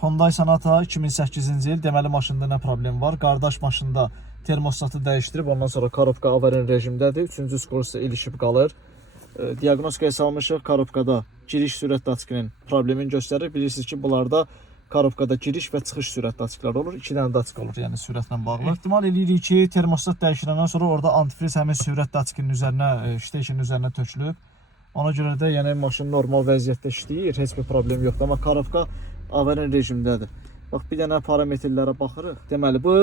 Hyundai Sonata 2008-ci il. Deməli maşında nə problem var? Qardaş maşında termostatı dəyişdirib, ondan sonra korobka avarin rejimdədir. 3-cü skorusda ilişib qalır. Diaqnostikaya salmışıq. Korobkada giriş sürət daçkinin problemini göstərir. Bilirsiniz ki, bunlarda korobkada giriş və çıxış sürət daçkları olur. 2 dənə daçk olur, yəni sürətlə bağlı. Ehtimal edirik ki, termostat dəyişiləndən sonra orada antifriz həmin sürət daçkinin üzərinə, şteyşinin üzərinə tökülüb. Ona görə də yəni maşın normal vəziyyətdə işləyir, heç bir problem yoxdur. Amma korobka avarin rejimdədir. Bax, bir dənə parametrlərə baxırıq. Deməli, bu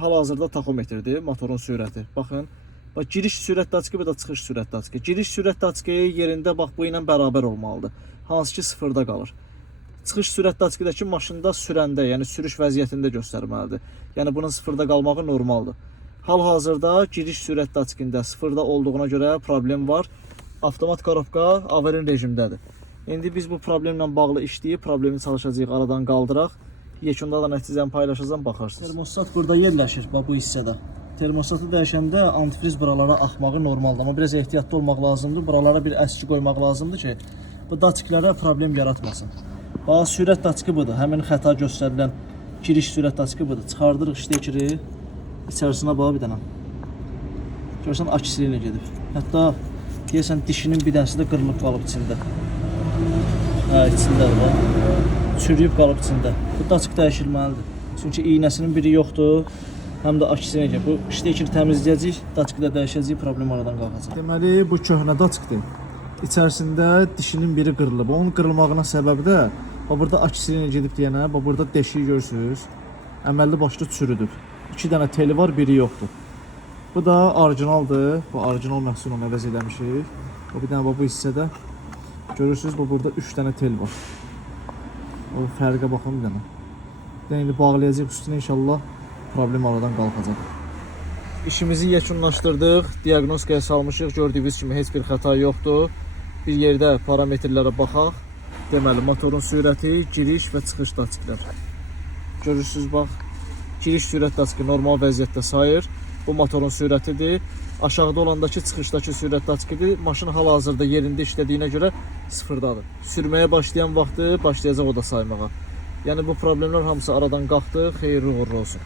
hal-hazırda taxometrdir, motorun sürəti. Baxın, bax, giriş sürət daçkı, bu da çıxış sürət daçkı. Giriş sürət daçkı yerində bax, bu ilə bərabər olmalıdır. Hansı ki, sıfırda qalır. Çıxış sürət daçkıdakı maşında sürəndə, yəni sürüş vəziyyətində göstərməlidir. Yəni, bunun sıfırda qalmağı normaldır. Hal-hazırda giriş sürət daçkində sıfırda olduğuna görə problem var. Avtomat korobka avarin rejimdədir. İndi biz bu problemlə bağlı işləyib, problemi çalışacağıq, aradan qaldıraq. Yekunda da nəticəni paylaşacağım, baxarsınız. Termostat burada yerləşir, bax bu hissədə. Termostatı dəyişəndə antifriz buralara axmağı normaldır. Amma biraz ehtiyatlı olmaq lazımdır. Buralara bir əski qoymaq lazımdır ki, bu daçklərə problem yaratmasın. Bax, sürət daçkı budur. Həmin xəta göstərilən giriş sürət daçkı budur. Çıxardırıq ştekeri, içərisinə bax bir dənə. Görürsən, akisi ilə gedib. Hətta deyəsən dişinin bir dənəsi də qırılıb qalıb içində. Hə, içindədir bax. Çürüyüb qalıb içində. Bu daçk dəyişilməlidir. Çünki iynəsinin biri yoxdur. Həm də akisinə gəlir. Bu ştekeri təmizləyəcək, daçkı da dəyişəcək, problem aradan qalxacaq. Deməli, bu köhnə daçkdır. İçərisində dişinin biri qırılıb. Onun qırılmağına səbəbi də burada akisinə gedib deyənə, burada deşiyi görürsünüz. Əməlli başlı çürüdüb. 2 dənə teli var, biri yoxdur. Bu da orijinaldır. Bu orijinal məhsulunu əvəz eləmişik. Bu bir dənə bu hissədə görürsünüz, burada 3 dənə tel var. O fərqə baxın bir dənə. İndi bağlayacağıq üstünə, inşallah problem aradan qalxacaq. İşimizi yekunlaşdırdıq. Diaqnostikaya salmışıq. Gördüyünüz kimi heç bir xəta yoxdur. Bir yerdə parametrlərə baxaq. Deməli, motorun sürəti, giriş və çıxış daçkilər. Görürsünüz, bax. Giriş sürət daçkı normal vəziyyətdə sayır. Bu motorun sürətidir. Aşağıda olandakı çıxışdakı sürət daçkıdır. Maşın hal-hazırda yerində işlədiyinə görə sıfırdadır. Sürməyə başlayan vaxtı başlayacaq o da saymağa. Yəni bu problemlər hamısı aradan qalxdı. Xeyirli uğurlu olsun.